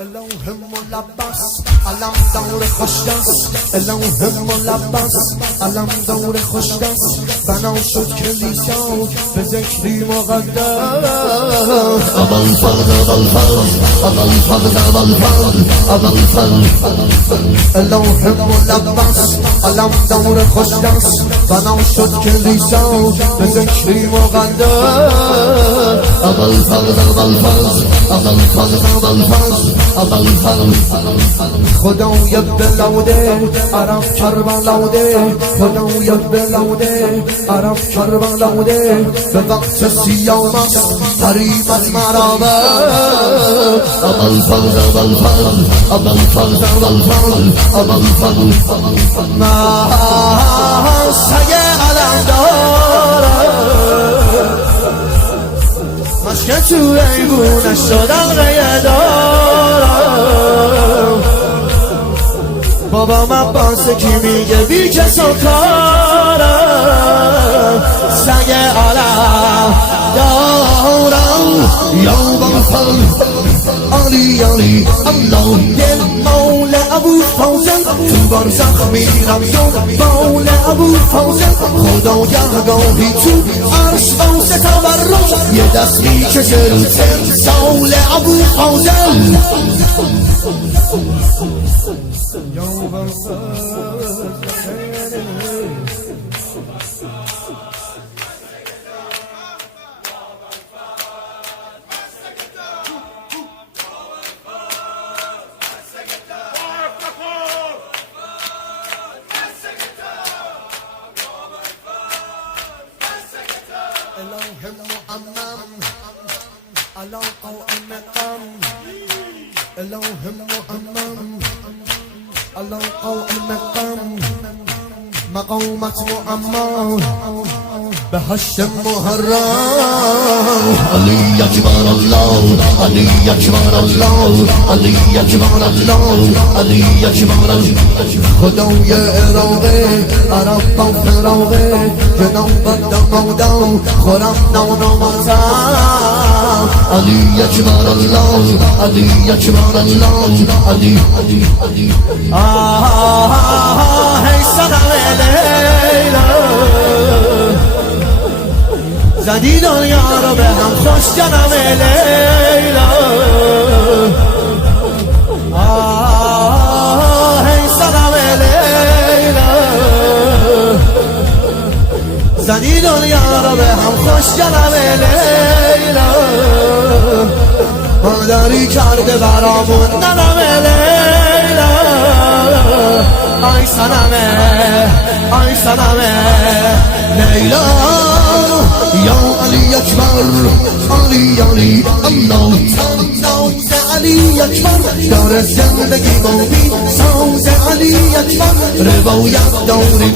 الوه ملبس علم دور خوشدست الوه ملبس علم دور خوشدست بنا شد کلیسا به ذکری مقدس اول فرد اول فرد اول فرد اول فرد اول فرد الوه ملبس علم دور خوشدست بنا شد کلیسا به ذکری مقدس اول فرد اول فرد اول فرد اول فرد اول فرد خدای بلوده عرب کربلاده خدای بلوده عرب کربلاده به وقت سیام است حریمت مرابه اول فرد اول فرد اول فرد اول فرد اول فرد من سگ علم دارم مشکن تو ایبونش شدم غیه دارم بابا من بانسه کی میگه بی کس و کارم سگ علم دارم یا اول فرد علی علی الله دل مول ابو فوزن تو برزخ میرم تو مول ابو فوزن خدا گهگاهی تو عرش باز تبرک یه دست میکشه رو تمثال ابو فوزن الوه مؤمم على قوم مقام الوه مؤمم على قوم مقام مقامت مؤمم به هشم محرم علی اکبر الله علی اکبر الله علی اکبر الله علی اکبر الله خدای عراقه عرب با فراقه جنام بدم مودم خورم نان و ماتم علی اکبر الله علی اکبر الله علی علی علی هی صنم لیلا زدی دنیا رو به هم خوش جنم لیلا هی صنم لیلا زدی دنیا رو به هم خوش جنم لیلا مادری کرده برامون ننم لیلا آی صنمه آی صنمه لیلا یا علی اکبر علی علی الله ساز علی اکبر داره زندگی بابی ساز علی اکبر روایت داریم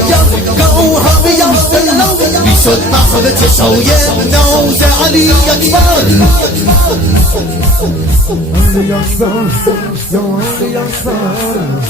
گاه همه یفتلا بیشد محو چشای ناز علی اکبر علی اکبر یا علی اکبر